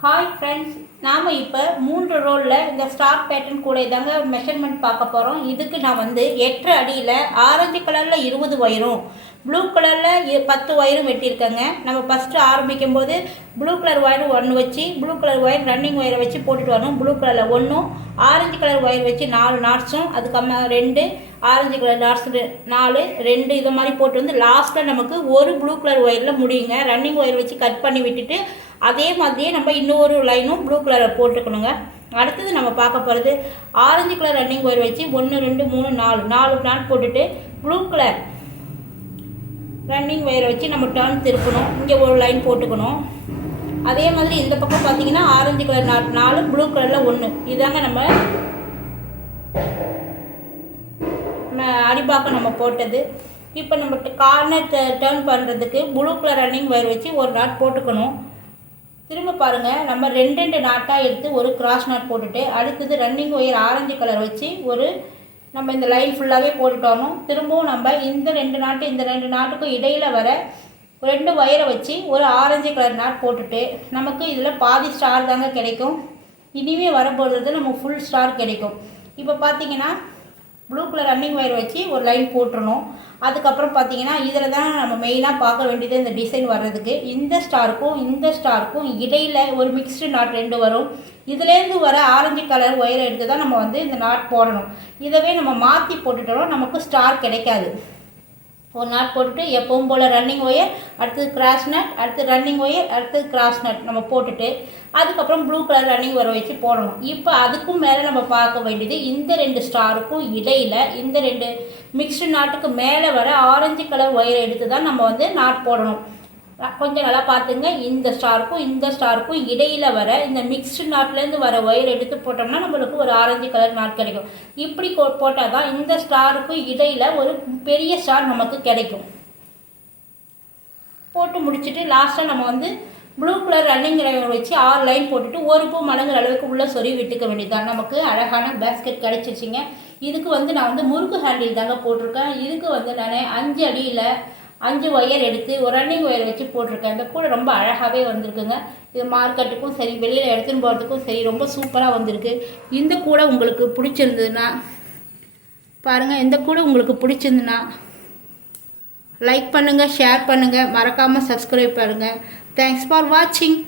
Hi friends, நாம் இப்போ 3 ரோலில் இந்த ஸ்டார் பேட்டர்ன் கூட இதாங்க மெஷர்மெண்ட் பார்க்க போகிறோம். இதுக்கு நான் வந்து 8 அடியில் ஆரஞ்சு கலரில் 20 ஒயரும் ப்ளூ கலரில் 10 ஒயரும் வெட்டியிருக்கேங்க. நம்ம ஃபஸ்ட்டு ஆரம்பிக்கும் போது ப்ளூ கலர் ஒயர் 1 வச்சு ப்ளூ கலர் ஒயர் ரன்னிங் ஒயரை வச்சு போட்டுட்டு வரணும். ப்ளூ கலரில் 1, ஆரஞ்சு கலர் ஒயர் வச்சு 4 நாட்ஸும், அதுக்கப்புறமா 2 ஆரஞ்சு கலர் நாட்ஸ் 4, 2 இதை மாதிரி போட்டு வந்து லாஸ்ட்டில் நமக்கு ஒரு ப்ளூ கலர் ஒயரில் முடியுங்க. ரன்னிங் ஒயர் வச்சு கட் பண்ணி விட்டுட்டு அதே மாதிரியே நம்ம இன்னொரு லைனும் ப்ளூ கலரை போட்டுக்கணுங்க. அடுத்தது நம்ம பார்க்க போகிறது ஆரஞ்சு கலர் ரன்னிங் ஒயர் வச்சு 1 2 3 4 நாட் போட்டுட்டு ப்ளூ கலர் ரன்னிங் ஒயரை வச்சு நம்ம டர்ன் திருப்பணும். இங்கே ஒரு லைன் போட்டுக்கணும். அதே மாதிரி இந்த பக்கம் பார்த்தீங்கன்னா ஆரஞ்சு கலர் நாட் 4, ப்ளூ கலரில் 1. இதாங்க நம்ம அடிபாக்கம் நம்ம போட்டது. இப்போ நம்ம கார்னர் டர்ன் பண்ணுறதுக்கு ப்ளூ கலர் ரன்னிங் ஒயர் வச்சு ஒரு நாட் போட்டுக்கணும். திரும்ப பாருங்கள், நம்ம 2 நாட்டாக எடுத்து ஒரு கிராஸ் நாட் போட்டுட்டு அடுத்தது ரன்னிங் ஒயர் ஆரஞ்சு கலர் வச்சு நம்ம இந்த லைன் ஃபுல்லாகவே போட்டுட்டோம். திரும்பவும் நம்ம இந்த 2 நாட்டுக்கும் இடையில் வர 2 ஒயரை வச்சு ஒரு ஆரஞ்சு கலர் நாட் போட்டுட்டு நமக்கு இதில் பாதி ஸ்டார் தாங்க கிடைக்கும். இனிமே வரப்போகிறது நமக்கு ஃபுல் ஸ்டார் கிடைக்கும். இப்போ பார்த்தீங்கன்னா ப்ளூ கலர் ரன்னிங் ஒயர் வச்சு ஒரு லைன் போட்டுடணும். அதுக்கப்புறம் பார்த்தீங்கன்னா இதில் தான் நம்ம மெயினாக பார்க்க வேண்டியது இந்த டிசைன் வர்றதுக்கு. இந்த ஸ்டாருக்கும் இடையில் ஒரு மிக்ஸ்டு நாட் 2 வரும். இதுலேருந்து வர ஆரஞ்சு கலர் ஒயரை எடுத்து தான் நம்ம வந்து இந்த நாட் போடணும். இதவே நம்ம மாற்றி போட்டுட்டோம் நமக்கு ஸ்டார் கிடைக்காது. ஒரு நாட் போட்டுட்டு எப்பவும் போல் ரன்னிங் ஒயர், அடுத்தது கிராஸ் நட், அடுத்து ரன்னிங் ஒயர், அடுத்தது கிராஸ் நட் நம்ம போட்டுட்டு அதுக்கப்புறம் ப்ளூ கலர் ரன்னிங் ஒயர் வச்சு போடணும். இப்போ அதுக்கும் மேலே நம்ம பார்க்க வேண்டியது இந்த 2 ஸ்டாருக்கும் இடையில் இந்த 2 மிக்ஸ்டு நாட்டுக்கு மேலே வர ஆரஞ்சு கலர் ஒயரை எடுத்து தான் நம்ம வந்து நாட் போடணும். கொஞ்சம் நல்லா பார்த்துங்க. இந்த ஸ்டாருக்கும் இடையில் வர இந்த மிக்ஸ்டு நாட்லேருந்து வர ஒயர் எடுத்து போட்டோம்னா நம்மளுக்கு ஒரு ஆரஞ்சு கலர் நாட் கிடைக்கும். இப்படி போட்டால் தான் இந்த ஸ்டாருக்கும் இடையில் ஒரு பெரிய ஸ்டார் நமக்கு கிடைக்கும். போட்டு முடிச்சுட்டு லாஸ்ட்டாக நம்ம வந்து ப்ளூ கலர் ரன்னிங் லைன் வச்சு 6 லைன் போட்டுட்டு ஒரு பூ மடங்குற அளவுக்கு உள்ளே சொருவி விட்டுக்க வேண்டியதுதான். நமக்கு அழகான பேஸ்கெட் கிடைச்சிருச்சிங்க. இதுக்கு வந்து நான் வந்து முறுக்கு ஹேண்டில் தாங்க போட்டிருக்கேன். இதுக்கு வந்து நான் 5 அடியில் 5 ஒயர் எடுத்து ஒரு ரன்னிங் ஒயர் வச்சு போட்டிருக்கேன். இந்த கூட ரொம்ப அழகாகவே வந்திருக்குங்க. இது மார்க்கெட்டுக்கும் சரி, வெளியில் எடுத்துன்னு போகிறதுக்கும் சரி, ரொம்ப சூப்பராக வந்திருக்கு. இந்த கூட உங்களுக்கு பிடிச்சிருந்ததுன்னா பாருங்கள். இந்த கூட உங்களுக்கு பிடிச்சிருந்துன்னா லைக் பண்ணுங்கள், ஷேர் பண்ணுங்கள், மறக்காமல் சப்ஸ்கிரைப் பண்ணுங்கள். தேங்க்ஸ் ஃபார் வாட்சிங்.